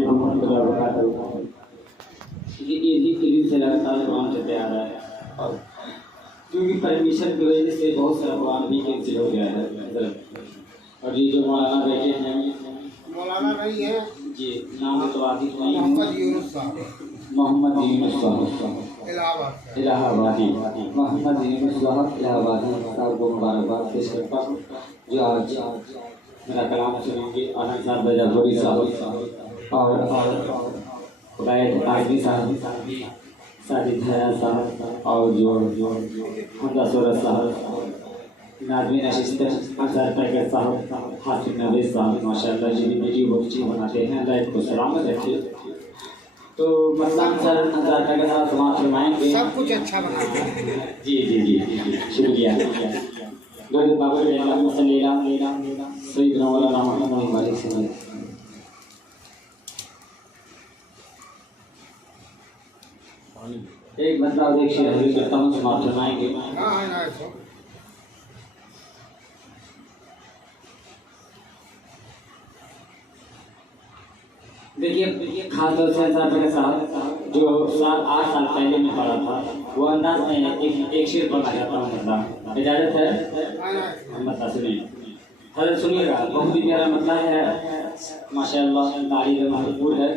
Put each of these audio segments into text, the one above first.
वालेकुम warahmatullahi wabarakatuh। ये भी फिल्म से लगातार कुरान चलते आ रहा है और क्योंकि परमिशन की वजह से बहुत सारा कुरान भी कैंसिल हो गया है। और ये जो मौलाना बैठे हैं, मौलाना नहीं है जी, नाम तो आदित नहीं, मोहम्मद यूनुस साहब इलाहाबादी, मोहम्मद यूनुस इलाहाबादी साहब को मुबारकबाद पेश करता हूँ जो आज मेरा कलाम सुनेंगे। आनंद साहब बजाभोरी साहब और उबैद आजमी साहब, साजिद हया साहब और जो हमदा सूरत साहब, नाज़मीन नशिस्त अंसार पैकेट साहब, हाफिज नवेद साहब, माशाअल्लाह जी वीडियो बहुत अच्छी बनाते हैं, अल्लाह इनको सलामत रखे। तो मतलब सर अंसार पैकेट साहब समाप्त फरमाएंगे। सब कुछ अच्छा बनाते हैं। जी जी जी जी शुक्रिया। दरूद बाबा सैयदना मौलाना मोहम्मद मालिक से एक मतलब एक शेर हज़रत करता हूँ, समाप्त फरमाएंगे। देखिए खास तौर से साहब जो 7-8 साल पहले में पढ़ा था वो अंदाज में एक शेर पढ़ना चाहता हूँ, मतलब इजाज़त है? मतलब सुनिए, हज़रत सुनिएगा, बहुत ही प्यारा मतलब है माशाअल्लाह, तारीफ़ महफूज है,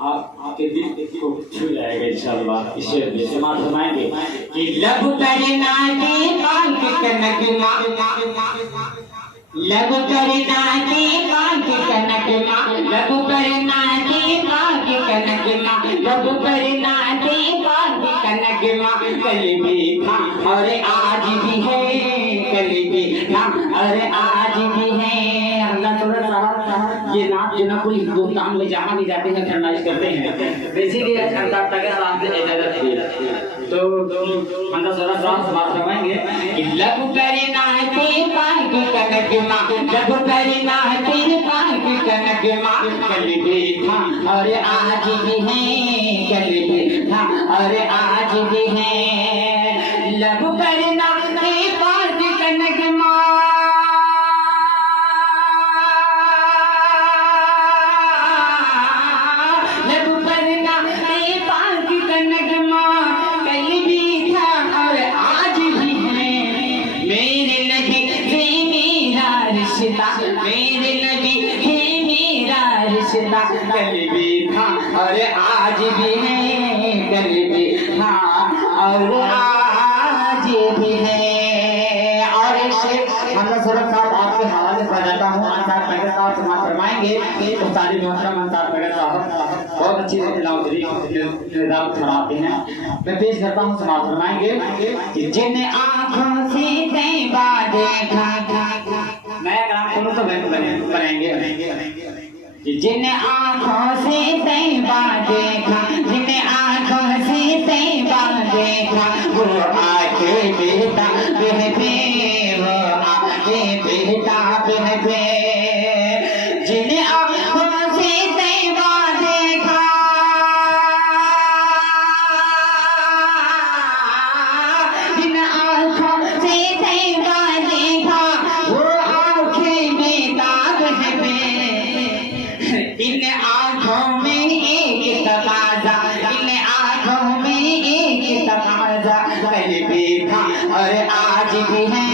आपके दिल को छू जाएगा इंशाअल्लाह। इस शेर में समाप्त फरमाएंगे कि लब करना की बात कनक माँ, लब करना की बात कनक माँ, लब करना की बात कनक माँ, लब करना की बात कनक माँ। कल भी था और आज भी है, कल भी था और आज भी है। अल्लाह सूरत साहब ये नाम जो ना पूरी हिंदुस्तान में जहाँ भी जाते हैं फरमाइश करते हैं, इसीलिए अंसार पैकेट साहब से इजाजत थी। तो अंसार सूरत साहब समाप्त करवाएंगे कि लब करना के पाक कनक माँ, लब करना के पाक कनक माँ। कल भी था और आज भी है, कल भी था और आज भी है। लब करना के पाक कनक माँ, लब करना के पाक कनक माँ। कल भी था और आज भी है। मेरे नबी से मेरा रिश्ता, मेरे नबी से मेरा रिश्ता। कल भी था और आज भी है, कल भी था और आज भी है। और एक शेर हमदा सूरत साहब आपके हवाले से बताता हूँ, अंसार पैकेट साहब समाप्त फरमाएंगे। तो तारीफ मोहतरम अंसार पैकेट साहब बहुत अच्छी निजाम सुनाते हैं, मैं पेश करता हूँ, समाप्त फरमाएंगे कि जिन आँखों से तैबा देखा, नया काम सुनो तो बनेंगे। जिन आँखों से तैबा देखा, जिन आँखों से तैबा देखा, वो आके बेटा बहते, वो आके बेटा बहते। जिन आँखों से तैबा देखा, जिन आँखों से तैबा देखा, वो आँखें बेताब है। इन आँखों में एक तकाज़ा, इन आँखों में एक तकाज़ा। कल भी था और आज भी है,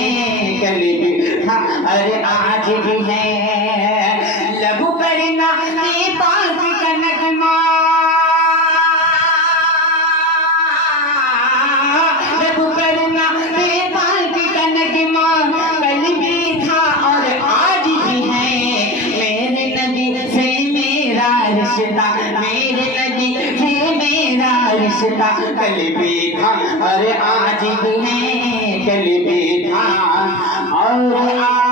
कल भी था और आज भी है। लब करना के पाक कनक माँ, लब करना के पाक कनक माँ। कल भी था और आज भी है। मेरे नबी से मेरा रिश्ता, मेरे नबी से मेरा रिश्ता। कल भी था और आज भी है, कल भी था और आज